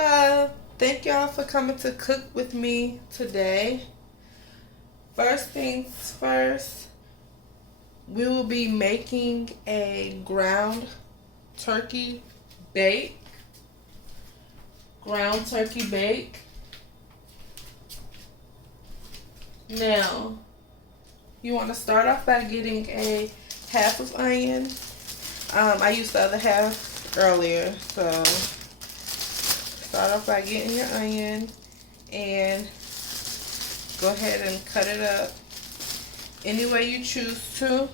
Hello, thank y'all for coming to cook with me today. First things first, we will be making a ground turkey bake. Ground turkey bake. Now, you want to start off by getting a half of onion. I used the other half earlier, so start off by getting your onion and go ahead and cut it up any way you choose to.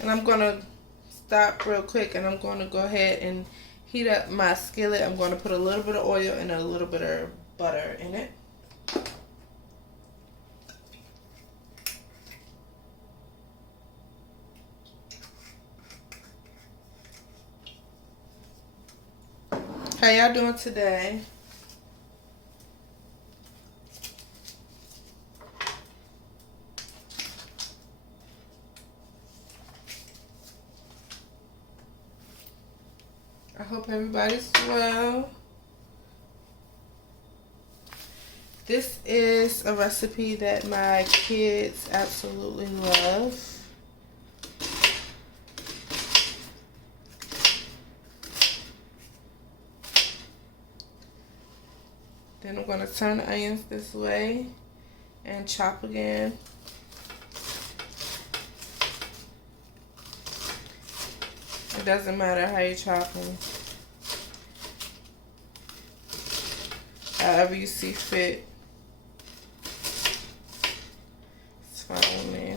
And I'm going to stop real quick and I'm going to go ahead and heat up my skillet. I'm going to put a little bit of oil and a little bit of butter in it. How y'all doing today? I hope everybody's well. This is a recipe that my kids absolutely love. Then I'm going to turn the onions this way and chop again. It doesn't matter how you chop them. However you see fit. It's fine with me.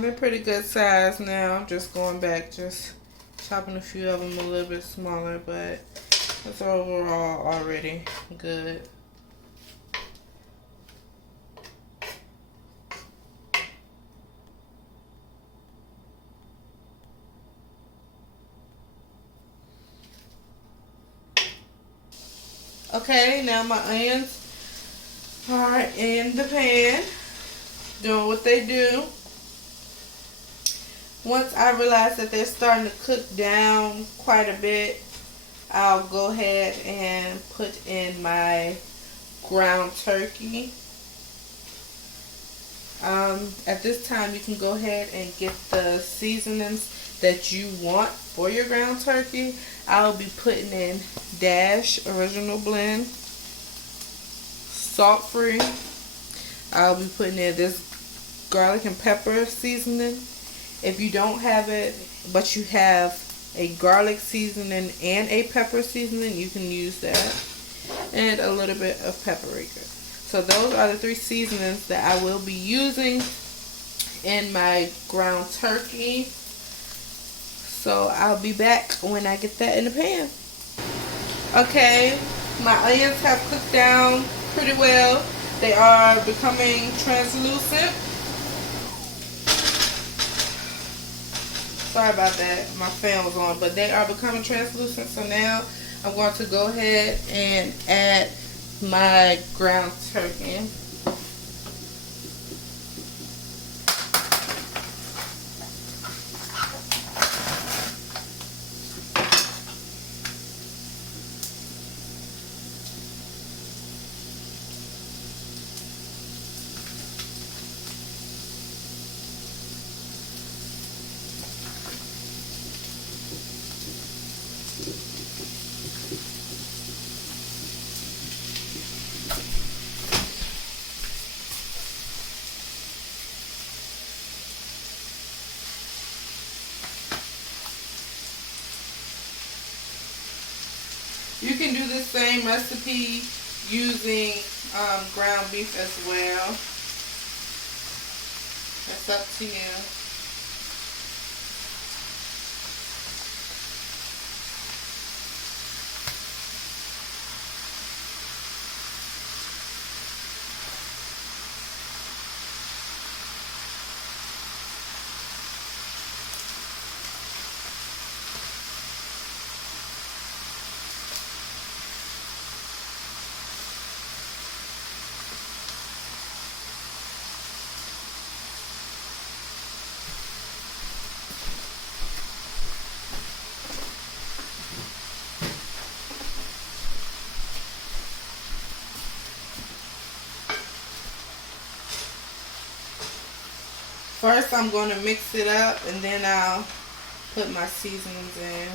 They're pretty good size now. I'm just going back, just chopping a few of them a little bit smaller, but it's overall already good. Okay, now my onions are in the pan, doing what they do. Once I realize that they're starting to cook down quite a bit, I'll go ahead and put in my ground turkey. At this time, you can go ahead and get the seasonings that you want for your ground turkey. I'll be putting in Dash Original Blend, salt free. I'll be putting in this garlic and pepper seasoning. If you don't have it, but you have a garlic seasoning and a pepper seasoning, you can use that. And a little bit of paprika. So those are the three seasonings that I will be using in my ground turkey. So I'll be back when I get that in the pan. Okay, my onions have cooked down pretty well. They are becoming translucent. Sorry about that, my fan was on, but they are becoming translucent. So now I'm going to go ahead and add my ground turkey. You can do this same recipe using ground beef as well. It's up to you. First, I'm going to mix it up, and then I'll put my seasonings in.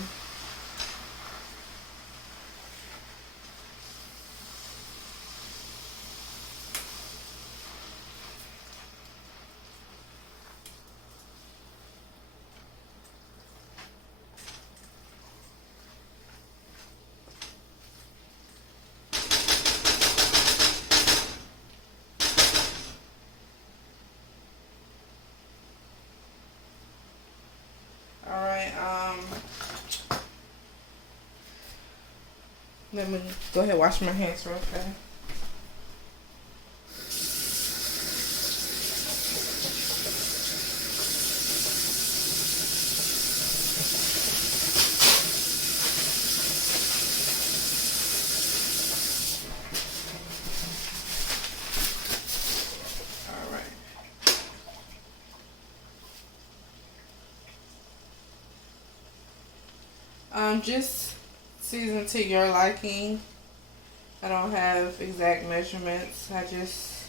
Alright, let me go ahead and wash my hands real fast. Just season to your liking. I don't have exact measurements. I just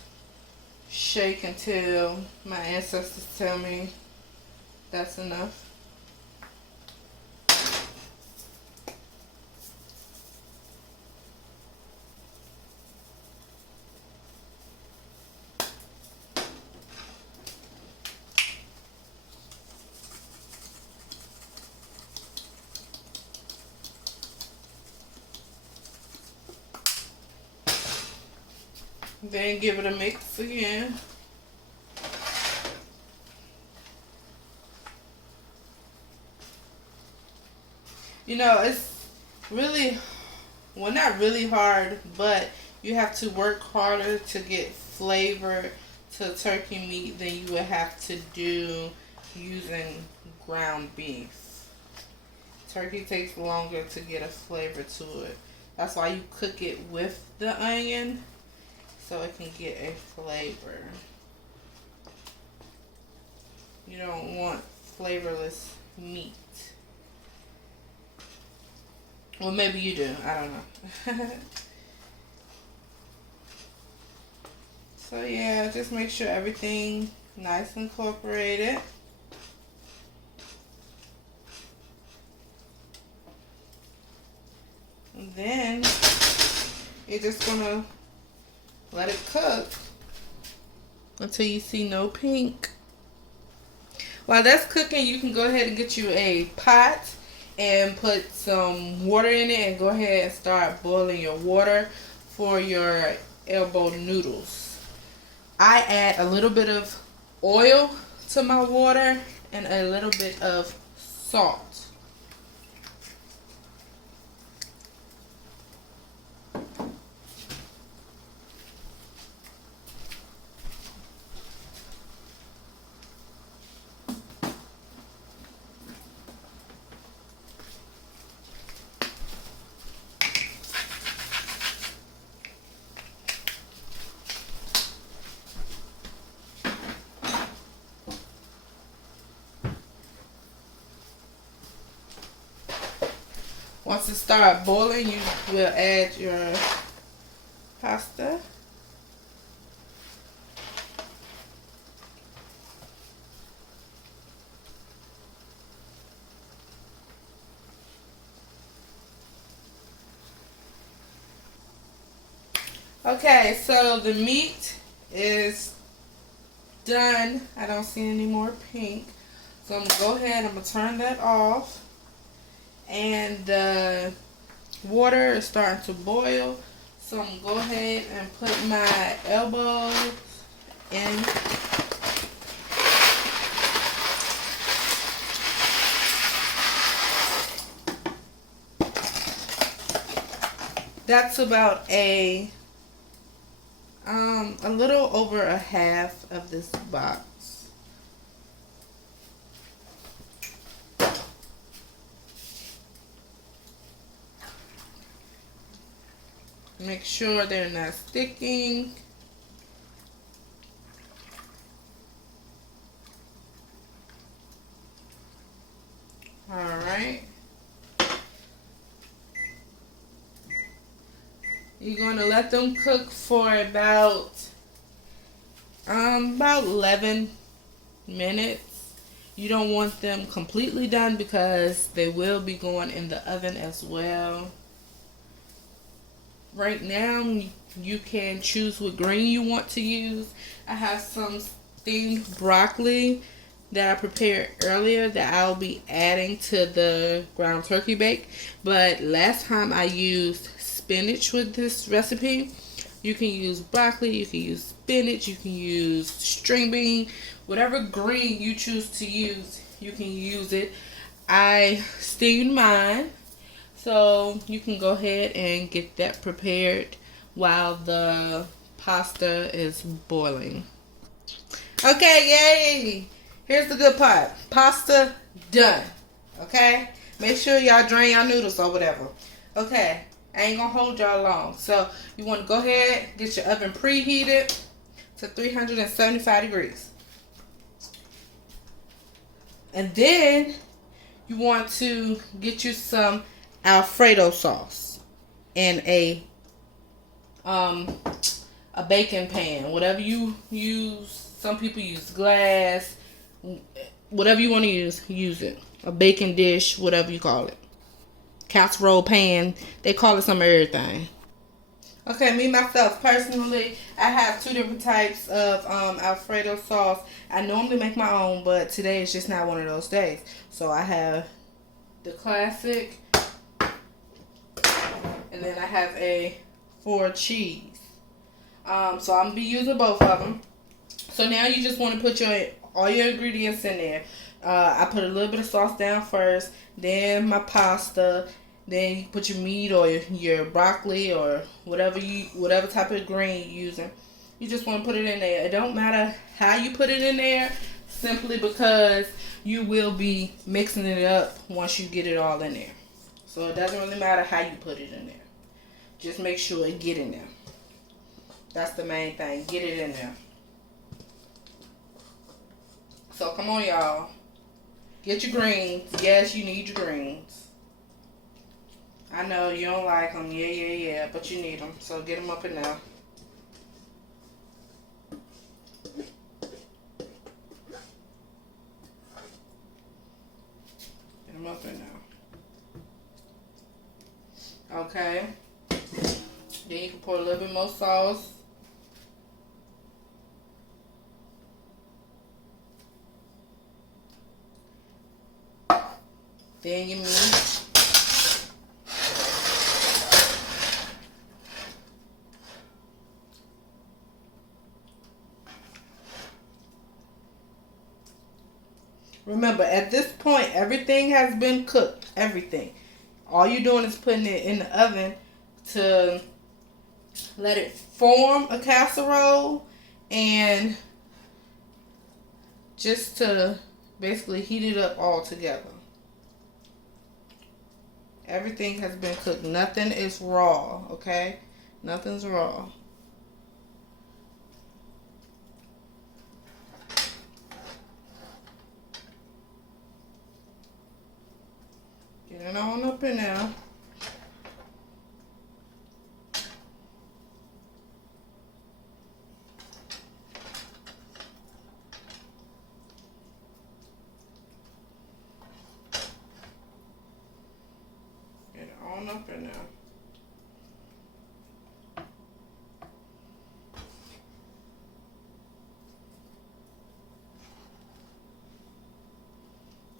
shake until my ancestors tell me that's enough. Then give it a mix again. You know, it's really, well, not really hard, but you have to work harder to get flavor to turkey meat than you would have to do using ground beef. Turkey takes longer to get a flavor to it. That's why you cook it with the onion, so it can get a flavor. You don't want flavorless meat. Well, maybe you do. I don't know. So yeah, just make sure everything nice and incorporated. And then you're just gonna let it cook until you see no pink. While that's cooking, you can go ahead and get you a pot and put some water in it and go ahead and start boiling your water for your elbow noodles. I add a little bit of oil to my water and a little bit of salt. Once it starts boiling, you will add your pasta. Okay, so the meat is done. I don't see any more pink. So I'm going to go ahead, I'm going to turn that off. And the water is starting to boil, so I'm going to go ahead and put my elbows in. That's about a little over a half of this box. Make sure they're not sticking. Alright. You're going to let them cook for about 11 minutes. You don't want them completely done because they will be going in the oven as well. Right now, you can choose what green you want to use. I have some steamed broccoli that I prepared earlier that I'll be adding to the ground turkey bake. But last time I used spinach with this recipe. You can use broccoli, you can use spinach, you can use string bean, whatever green you choose to use, you can use it. I steamed mine, so you can go ahead and get that prepared while the pasta is boiling. Okay, yay! Here's the good part. Pasta done. Okay? Make sure y'all drain your noodles or whatever. Okay. I ain't gonna hold y'all long. So you want to go ahead, get your oven preheated to 375 degrees. And then you want to get you some Alfredo sauce in a baking pan. Whatever you use. Some people use glass. Whatever you want to use it. A baking dish, whatever you call it. Casserole pan. They call it some everything. Okay, me myself personally, I have two different types of Alfredo sauce. I normally make my own, but today is just not one of those days. So I have the classic, and then I have a 4 cheese. So I'm gonna be using both of them. So now you just want to put all your ingredients in there. I put a little bit of sauce down first, then my pasta, then you put your meat or your broccoli or whatever type of green you're using. You just want to put it in there. It don't matter how you put it in there, simply because you will be mixing it up once you get it all in there. So it doesn't really matter how you put it in there. Just make sure it get in there. That's the main thing. Get it in there. So come on, y'all. Get your greens. Yes, you need your greens. I know you don't like them. Yeah. But you need them. So get them up in there. Get them up in there. Okay. Then you can pour a little bit more sauce. Then your meat. Remember, at this point, everything has been cooked. Everything. All you're doing is putting it in the oven to let it form a casserole and just to basically heat it up all together. Everything has been cooked. Nothing is raw, okay? Nothing's raw. Get it on up in there. Get it on up in there.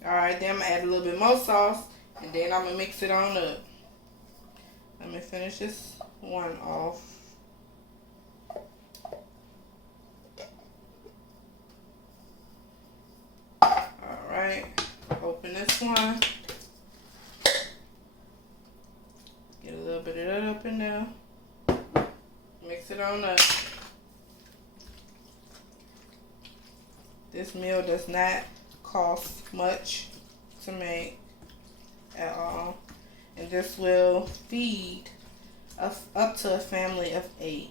Alright, then I'm going to add a little bit more sauce. And then I'm going to mix it on up. Let me finish this one off. Alright. Open this one. Get a little bit of that up in there. Mix it on up. This meal does not cost much to make at all, and this will feed up to a family of 8.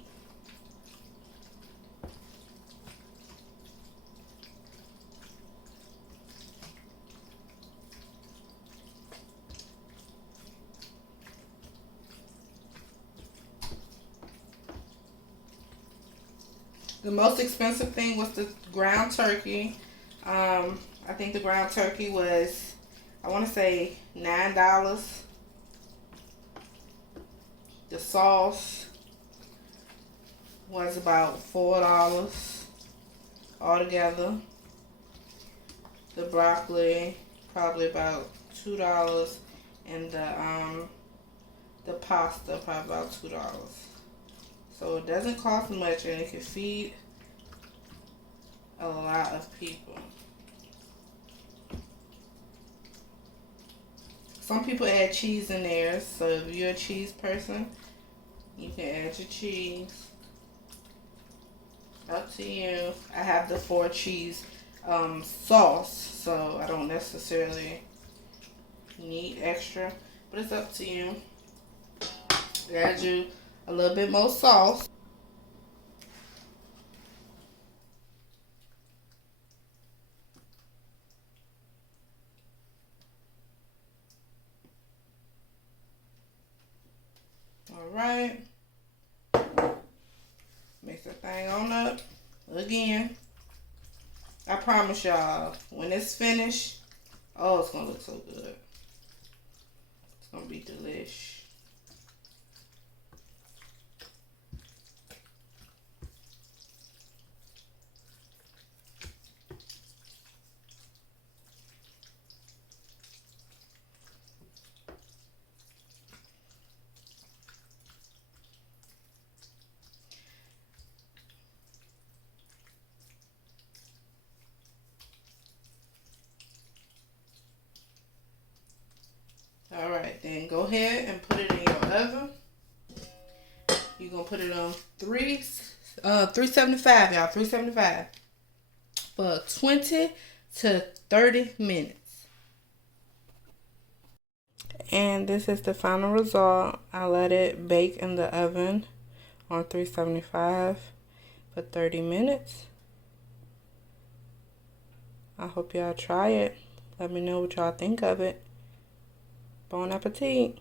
The most expensive thing was the ground turkey. I think the ground turkey was, I want to say $9. The sauce was about $4 altogether. The broccoli probably about $2, and the pasta probably about $2. So it doesn't cost much, and it can feed a lot of people. Some people add cheese in there, so if you're a cheese person, you can add your cheese. Up to you. I have the 4 cheese sauce, so I don't necessarily need extra, but it's up to you. Add you a little bit more sauce. All right. Mix that thing on up again. I promise y'all, when it's finished, oh, it's gonna look so good. It's gonna be delish. All right, then go ahead and put it in your oven. You're gonna put it on 375, y'all, 375 for 20 to 30 minutes. And this is the final result. I let it bake in the oven on 375 for 30 minutes. I hope y'all try it. Let me know what y'all think of it. Bon appetit.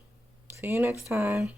See you next time.